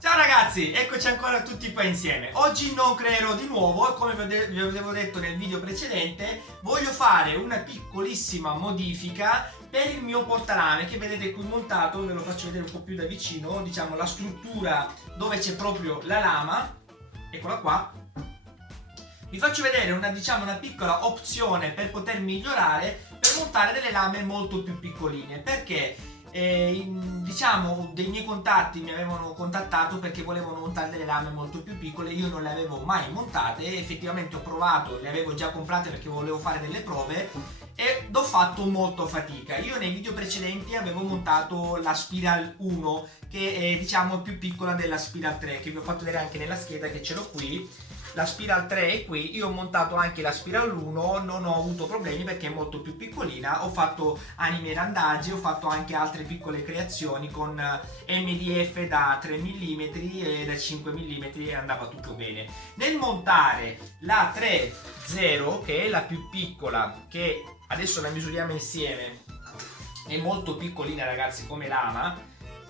Ciao ragazzi, eccoci ancora tutti qua insieme. Oggi non creerò di nuovo, come vi avevo detto nel video precedente, voglio fare una piccolissima modifica per il mio portalame che vedete qui montato. Ve lo faccio vedere un po' più da vicino, diciamo la struttura dove c'è proprio la lama, eccola qua. Vi faccio vedere una piccola opzione per poter migliorare, per montare delle lame molto più piccoline, perché diciamo dei miei contatti mi avevano contattato perché volevano montare delle lame molto più piccole. Io non le avevo mai montate, effettivamente ho provato, le avevo già comprate perché volevo fare delle prove ed ho fatto molto fatica. Io nei video precedenti avevo montato la Spiral 1, che è diciamo più piccola della Spiral 3, che vi ho fatto vedere anche nella scheda, che ce l'ho qui. La Spiral 3 è qui. Io ho montato anche la Spiral 1, non ho avuto problemi perché è molto più piccolina. Ho fatto anime randaggi, ho fatto anche altre piccole creazioni con MDF da 3 mm e da 5 mm e andava tutto bene. Nel montare la 3.0, che è la più piccola, che adesso la misuriamo insieme, è molto piccolina ragazzi come lama,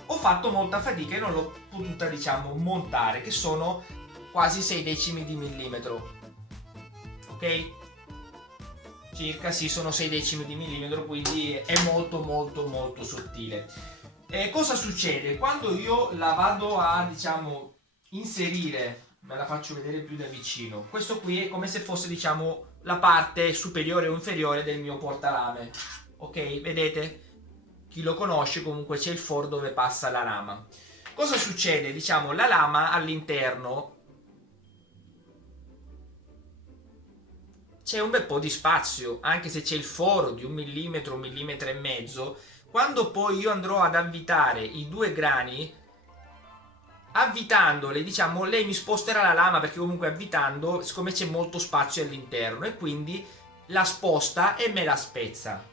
ho fatto molta fatica e non l'ho potuta diciamo montare, che sono quasi 6 decimi di millimetro, ok? Circa, sì, sono 6 decimi di millimetro, quindi è molto sottile. Cosa succede? Quando io la vado a diciamo inserire, ve la faccio vedere più da vicino, questo qui è come se fosse diciamo la parte superiore o inferiore del mio portalame, ok? Vedete? Chi lo conosce comunque c'è il foro dove passa la lama. Cosa succede? Diciamo la lama all'interno c'è un bel po' di spazio, anche se c'è il foro di 1 millimetro e mezzo. Quando poi io andrò ad avvitare i due grani, avvitandole, diciamo, lei mi sposterà la lama, perché comunque avvitando, siccome c'è molto spazio all'interno, e quindi la sposta e me la spezza.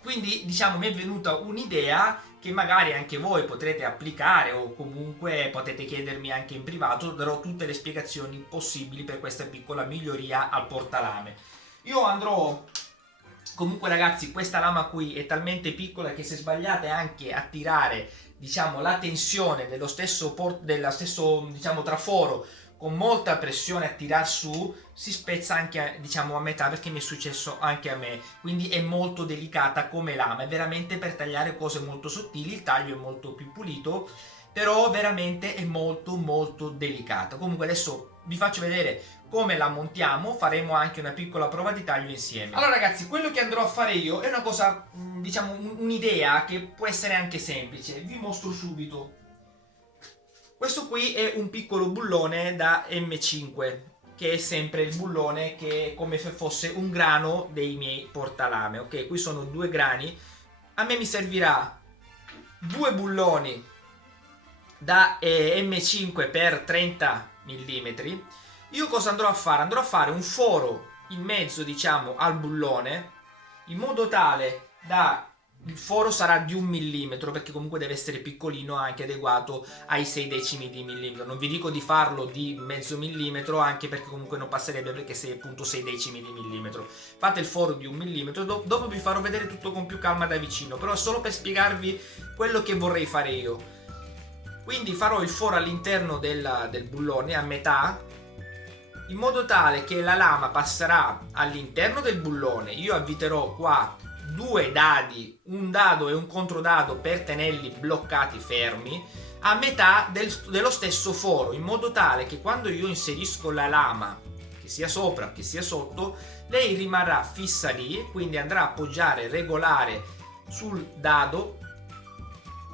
Quindi diciamo mi è venuta un'idea che magari anche voi potrete applicare, o comunque potete chiedermi anche in privato. Darò tutte le spiegazioni possibili per questa piccola miglioria al portalame. Io andrò comunque ragazzi, questa lama qui è talmente piccola che se sbagliate anche a tirare diciamo la tensione dello stesso diciamo traforo con molta pressione a tirar su, si spezza anche diciamo a metà, perché mi è successo anche a me. Quindi è molto delicata come lama, è veramente per tagliare cose molto sottili. Il taglio è molto più pulito, però veramente è molto delicata. Comunque adesso vi faccio vedere come la montiamo, faremo anche una piccola prova di taglio insieme. Allora ragazzi, quello che andrò a fare io è una cosa, diciamo un'idea che può essere anche semplice, vi mostro subito. Questo qui è un piccolo bullone da M5, che è sempre il bullone che è come se fosse un grano dei miei portalame, ok? Qui sono due grani. A me mi servirà due bulloni da M5 per 30 mm. Io cosa andrò a fare? Andrò a fare un foro in mezzo diciamo al bullone, in modo tale da il foro sarà di 1 mm, perché comunque deve essere piccolino, anche adeguato ai 6 decimi di millimetro. Non vi dico di farlo di mezzo millimetro, anche perché comunque non passerebbe, perché sei appunto 6 decimi di millimetro. Fate il foro di 1 mm, dopo vi farò vedere tutto con più calma da vicino, però è solo per spiegarvi quello che vorrei fare io. Quindi farò il foro all'interno del bullone a metà, in modo tale che la lama passerà all'interno del bullone. Io avviterò qua due dadi, un dado e un controdado, per tenerli bloccati fermi a metà dello stesso foro, in modo tale che quando io inserisco la lama, che sia sopra che sia sotto, lei rimarrà fissa lì, quindi andrà a appoggiare regolare sul dado.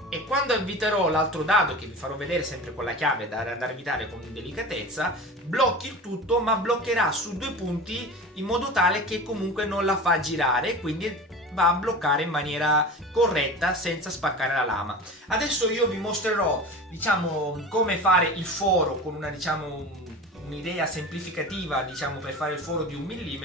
E quando avviterò l'altro dado, che vi farò vedere sempre con la chiave da avvitare con delicatezza, blocchi il tutto, ma bloccherà su due punti in modo tale che comunque non la fa girare, quindi va a bloccare in maniera corretta senza spaccare la lama. Adesso io vi mostrerò diciamo come fare il foro con una un'idea semplificativa diciamo per fare il foro di 1 mm,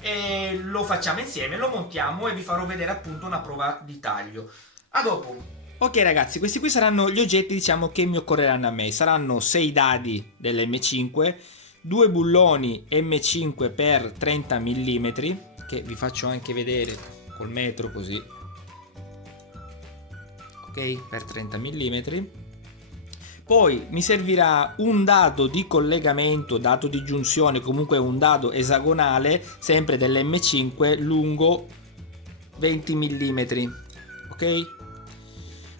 e lo facciamo insieme, lo montiamo e vi farò vedere appunto una prova di taglio. A dopo. Ok ragazzi, questi qui saranno gli oggetti diciamo che mi occorreranno a me. Saranno 6 dadi dell'M5, 2 bulloni M5 per 30 mm, che vi faccio anche vedere col metro così, ok, per 30 mm. Poi mi servirà un dado di collegamento, dato di giunzione, comunque un dado esagonale, sempre dell'M5, lungo 20 mm. Ok?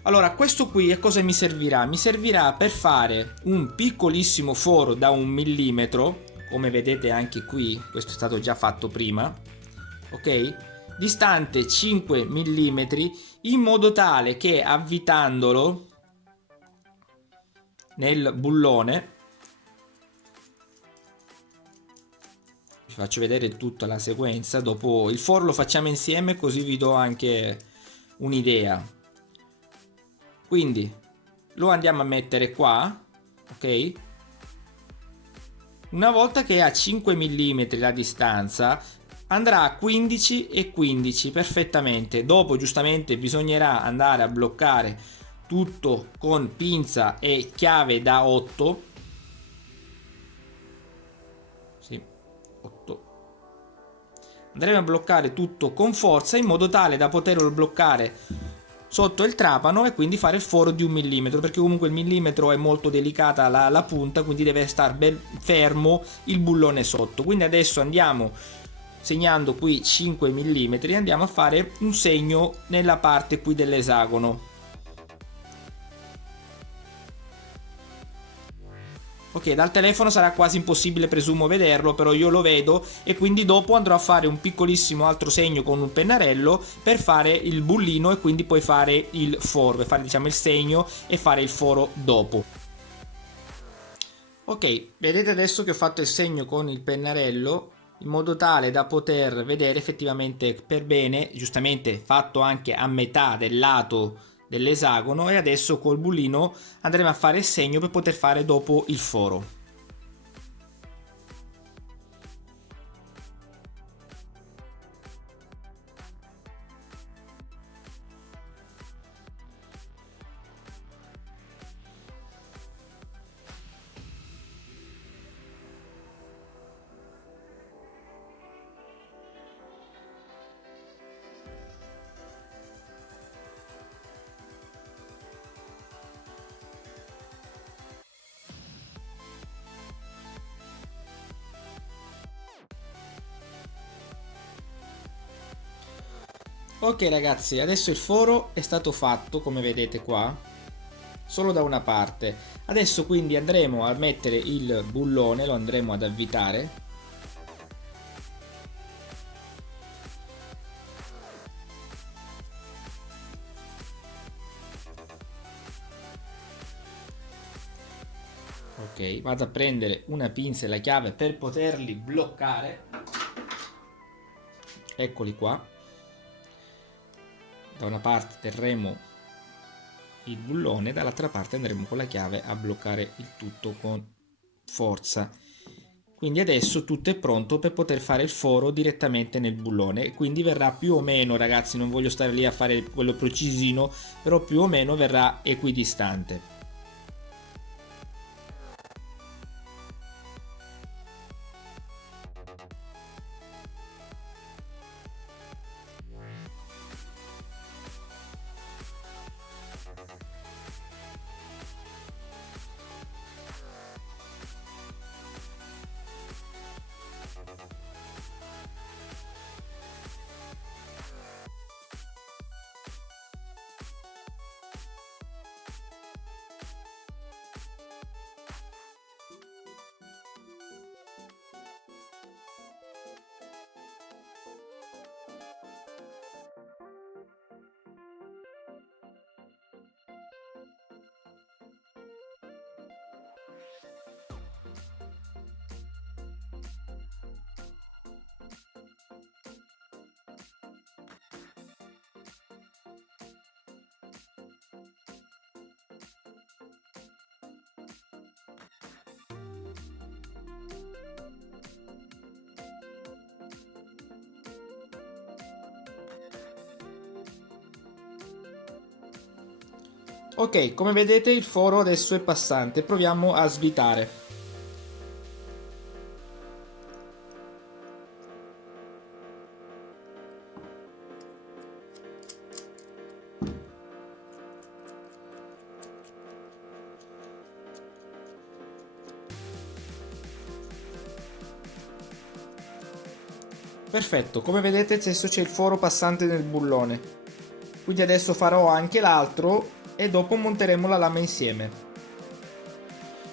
Allora, questo qui a cosa mi servirà? Mi servirà per fare un piccolissimo foro da 1 mm, come vedete anche qui, questo è stato già fatto prima, ok? Distante 5 mm, in modo tale che avvitandolo nel bullone, vi faccio vedere tutta la sequenza, dopo il foro lo facciamo insieme così vi do anche un'idea. Quindi lo andiamo a mettere qua, ok? Una volta che è a 5 mm la distanza, andrà a 15 e 15 perfettamente. Dopo giustamente bisognerà andare a bloccare tutto con pinza e chiave da 8. Sì, 8. Andremo a bloccare tutto con forza in modo tale da poterlo bloccare sotto il trapano e quindi fare il foro di 1 mm, perché comunque il millimetro è molto delicata la punta, quindi deve stare ben fermo il bullone sotto. Quindi adesso andiamo, segnando qui 5 mm, andiamo a fare un segno nella parte qui dell'esagono. Ok, dal telefono sarà quasi impossibile, presumo, vederlo, però io lo vedo e quindi dopo andrò a fare un piccolissimo altro segno con un pennarello per fare il bullino e quindi poi fare il foro, per fare diciamo il segno e fare il foro dopo. Ok, vedete adesso che ho fatto il segno con il pennarello in modo tale da poter vedere effettivamente per bene, giustamente fatto anche a metà del lato dell'esagono, e adesso col bullino andremo a fare il segno per poter fare dopo il foro. Ok ragazzi, adesso il foro è stato fatto come vedete qua, solo da una parte. Adesso quindi andremo a mettere il bullone, lo andremo ad avvitare. Ok, vado a prendere una pinza e la chiave per poterli bloccare. Eccoli qua. Da una parte terremo il bullone, dall'altra parte andremo con la chiave a bloccare il tutto con forza. Quindi adesso tutto è pronto per poter fare il foro direttamente nel bullone, quindi verrà più o meno, ragazzi, non voglio stare lì a fare quello precisino, però più o meno verrà equidistante. Ok, come vedete il foro adesso è passante, proviamo a svitare. Perfetto, come vedete adesso c'è il foro passante nel bullone. Quindi adesso farò anche l'altro e dopo monteremo la lama insieme.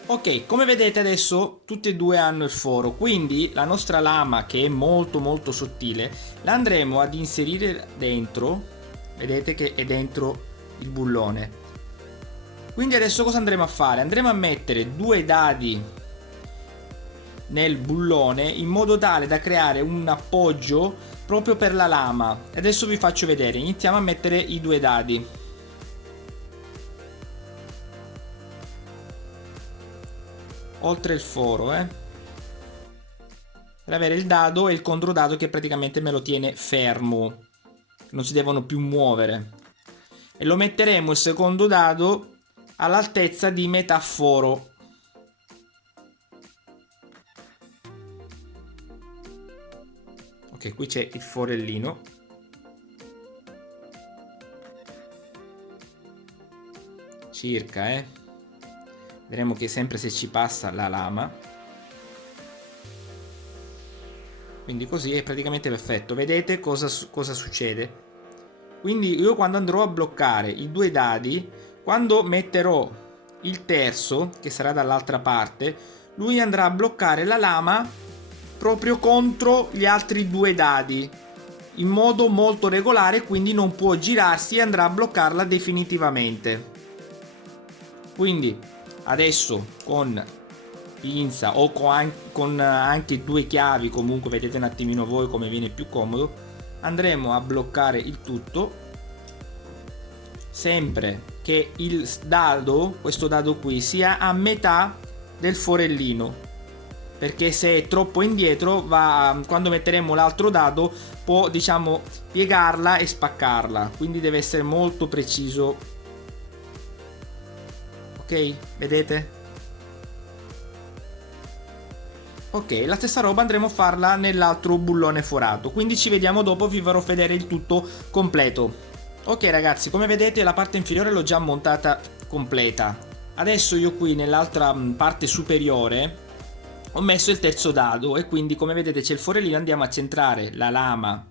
Ok, come vedete adesso tutti e due hanno il foro, quindi la nostra lama, che è molto sottile, la andremo ad inserire dentro. Vedete che è dentro il bullone. Quindi adesso cosa andremo a fare? Andremo a mettere due dadi nel bullone in modo tale da creare un appoggio proprio per la lama. Adesso vi faccio vedere. Iniziamo a mettere i due dadi. Oltre il foro, per avere il dado e il controdado che praticamente me lo tiene fermo, non si devono più muovere. E lo metteremo il secondo dado all'altezza di metà foro. Ok, qui c'è il forellino. Circa, vedremo che sempre se ci passa la lama. Quindi così è praticamente perfetto. Vedete cosa succede? Quindi io quando andrò a bloccare i due dadi, quando metterò il terzo, che sarà dall'altra parte, lui andrà a bloccare la lama proprio contro gli altri due dadi in modo molto regolare, quindi non può girarsi e andrà a bloccarla definitivamente. Quindi adesso con pinza o con anche due chiavi, comunque vedete un attimino voi come viene più comodo, andremo a bloccare il tutto, sempre che il dado, questo dado qui, sia a metà del forellino, perché se è troppo indietro quando metteremo l'altro dado può, diciamo, piegarla e spaccarla, quindi deve essere molto preciso. Ok, vedete? Ok, la stessa roba andremo a farla nell'altro bullone forato, quindi ci vediamo dopo, vi farò vedere il tutto completo. Ok ragazzi, come vedete la parte inferiore l'ho già montata completa. Adesso io qui nell'altra parte superiore ho messo il terzo dado e quindi come vedete c'è il forellino, andiamo a centrare la lama,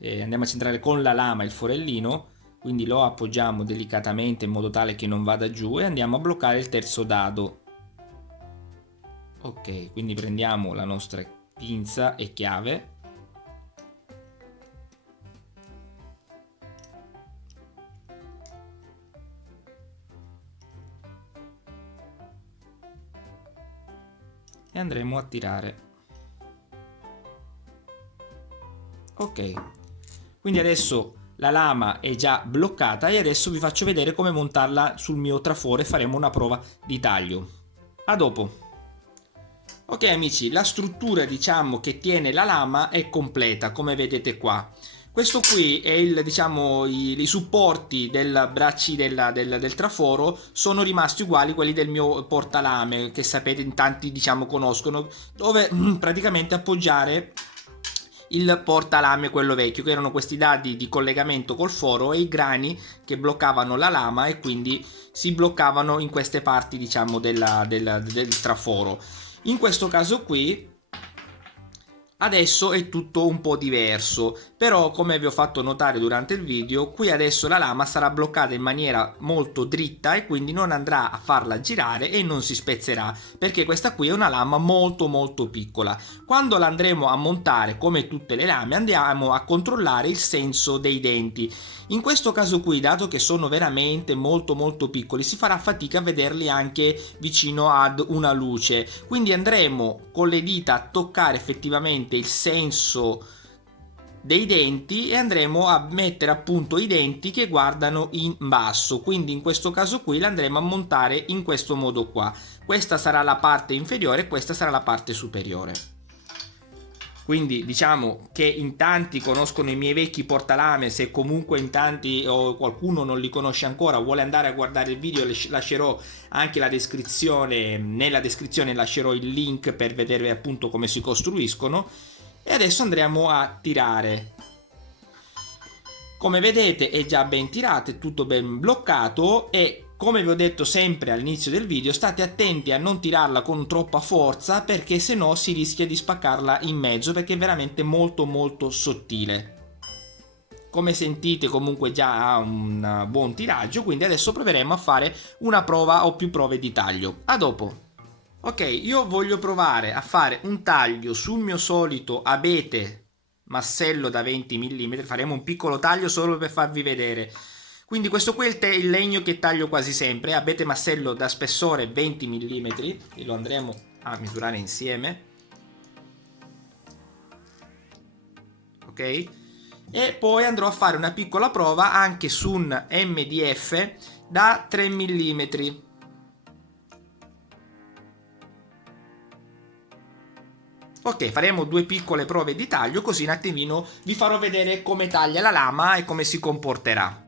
andiamo a centrare con la lama il forellino, quindi lo appoggiamo delicatamente in modo tale che non vada giù e andiamo a bloccare il terzo dado. Ok, quindi prendiamo la nostra pinza e chiave e andremo a tirare. Ok, quindi adesso la lama è già bloccata e adesso vi faccio vedere come montarla sul mio traforo e faremo una prova di taglio. A dopo. Ok amici, la struttura, diciamo, che tiene la lama è completa, come vedete qua. Questo qui è diciamo, i supporti del bracci del traforo sono rimasti uguali a quelli del mio portalame, che sapete in tanti, diciamo, conoscono, dove praticamente appoggiare il portalame, quello vecchio, che erano questi dadi di collegamento col foro e i grani che bloccavano la lama e quindi si bloccavano in queste parti, diciamo, del traforo. In questo caso qui adesso è tutto un po' diverso, però come vi ho fatto notare durante il video, qui adesso la lama sarà bloccata in maniera molto dritta e quindi non andrà a farla girare e non si spezzerà, perché questa qui è una lama molto piccola. Quando la andremo a montare, come tutte le lame, andiamo a controllare il senso dei denti. In questo caso qui, dato che sono veramente molto piccoli, si farà fatica a vederli anche vicino ad una luce, quindi andremo con le dita a toccare effettivamente il senso dei denti e andremo a mettere appunto i denti che guardano in basso, quindi in questo caso qui la andremo a montare in questo modo qua. Questa sarà la parte inferiore e questa sarà la parte superiore. Quindi diciamo che in tanti conoscono i miei vecchi portalame, se comunque in tanti o qualcuno non li conosce ancora, vuole andare a guardare il video, lascerò anche la descrizione, nella descrizione lascerò il link per vedere appunto come si costruiscono. E adesso andremo a tirare. Come vedete è già ben tirato, è tutto ben bloccato e Come vi ho detto sempre all'inizio del video, state attenti a non tirarla con troppa forza, perché se no si rischia di spaccarla in mezzo, perché è veramente molto molto sottile. Come sentite comunque già ha un buon tiraggio, quindi adesso proveremo a fare una prova o più prove di taglio. A dopo. Ok, io voglio provare a fare un taglio sul mio solito abete massello da 20 mm, faremo un piccolo taglio solo per farvi vedere. Quindi questo qui è il legno che taglio quasi sempre, abete massello da spessore 20 mm, e lo andremo a misurare insieme. Ok? E poi andrò a fare una piccola prova anche su un MDF da 3 mm. Ok, faremo due piccole prove di taglio, così un attimino vi farò vedere come taglia la lama e come si comporterà.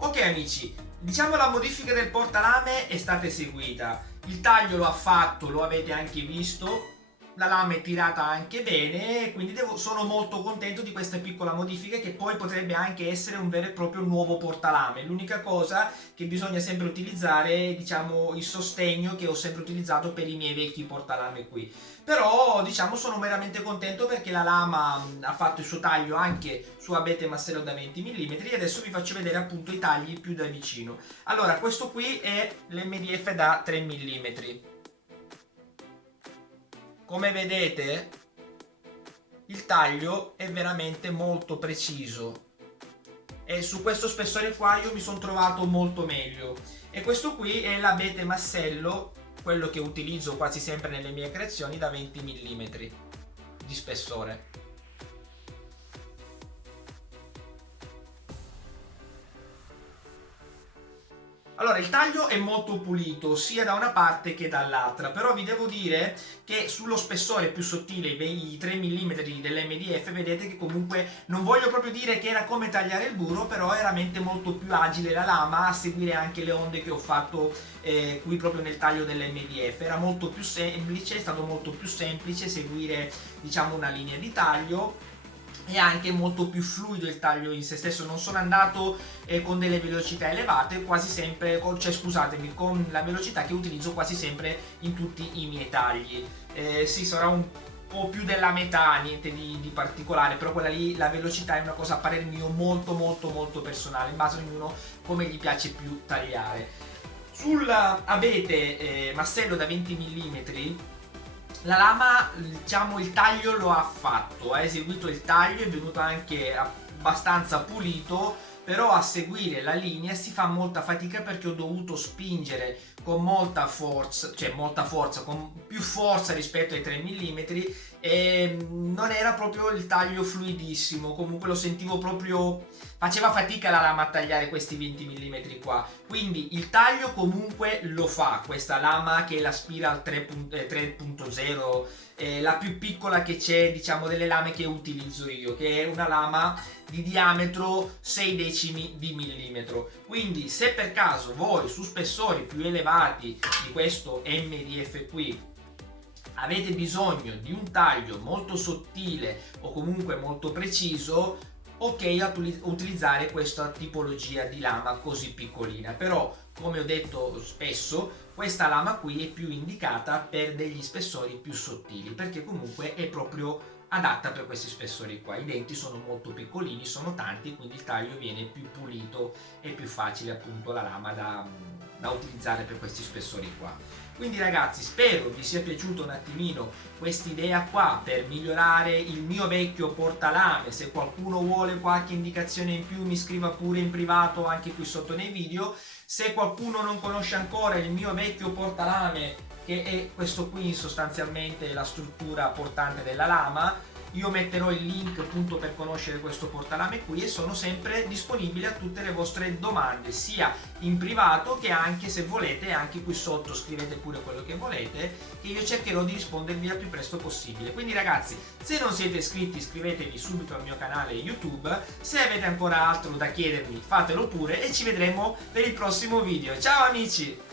Ok amici, diciamo la modifica del portalame è stata eseguita, il taglio lo ha fatto, lo avete anche visto, la lama è tirata anche bene, quindi sono molto contento di questa piccola modifica, che poi potrebbe anche essere un vero e proprio nuovo portalame. L'unica cosa che bisogna sempre utilizzare, diciamo, il sostegno che ho sempre utilizzato per i miei vecchi portalame qui. Però diciamo sono veramente contento perché la lama ha fatto il suo taglio anche su abete massello da 20 mm, e adesso vi faccio vedere appunto i tagli più da vicino. Allora, questo qui è l'MDF da 3 mm. Come vedete il taglio è veramente molto preciso e su questo spessore qua io mi sono trovato molto meglio. E questo qui è l'abete massello, quello che utilizzo quasi sempre nelle mie creazioni, da 20 mm di spessore. Allora, il taglio è molto pulito sia da una parte che dall'altra, però vi devo dire che sullo spessore più sottile, i 3 mm dell'MDF, vedete che comunque non voglio proprio dire che era come tagliare il burro, però è veramente molto più agile la lama a seguire anche le onde che ho fatto qui proprio nel taglio dell'MDF. Era molto più semplice, è stato molto più semplice seguire, diciamo, una linea di taglio. È anche molto più fluido il taglio in se stesso, non sono andato con delle velocità elevate quasi sempre, cioè scusatemi, con la velocità che utilizzo quasi sempre in tutti i miei tagli. Sì, sarà un po' più della metà, niente di particolare, però quella lì, la velocità è una cosa a parer mio molto molto molto personale, in base a ognuno come gli piace più tagliare. Sul abete massello da 20 mm, la lama, diciamo, il taglio lo ha fatto, ha eseguito il taglio, è venuto anche abbastanza pulito, però a seguire la linea si fa molta fatica perché ho dovuto spingere con molta forza, con più forza rispetto ai 3 mm, e non era proprio il taglio fluidissimo, comunque lo sentivo proprio, faceva fatica la lama a tagliare questi 20 mm qua. Quindi il taglio comunque lo fa questa lama, che è la Spiral 3.0, la più piccola che c'è, diciamo, delle lame che utilizzo io, che è una lama di diametro 6 decimi di millimetro. Quindi se per caso voi su spessori più elevati di questo MDF qui avete bisogno di un taglio molto sottile o comunque molto preciso, ok a utilizzare questa tipologia di lama così piccolina. Però, come ho detto spesso, questa lama qui è più indicata per degli spessori più sottili, perché comunque è proprio adatta per questi spessori qua. I denti sono molto piccolini, sono tanti, quindi il taglio viene più pulito e più facile, appunto, la lama da utilizzare per questi spessori qua. Quindi ragazzi, spero vi sia piaciuto un attimino quest'idea qua per migliorare il mio vecchio portalame. Se qualcuno vuole qualche indicazione in più mi scriva pure in privato anche qui sotto nei video. Se qualcuno non conosce ancora il mio vecchio portalame, che è questo qui, sostanzialmente la struttura portante della lama, io metterò il link appunto per conoscere questo portalame qui, e sono sempre disponibile a tutte le vostre domande, sia in privato che anche, se volete, anche qui sotto scrivete pure quello che volete, che io cercherò di rispondervi al più presto possibile. Quindi ragazzi, se non siete iscritti iscrivetevi subito al mio canale YouTube, se avete ancora altro da chiedermi fatelo pure, e ci vedremo per il prossimo video. Ciao amici!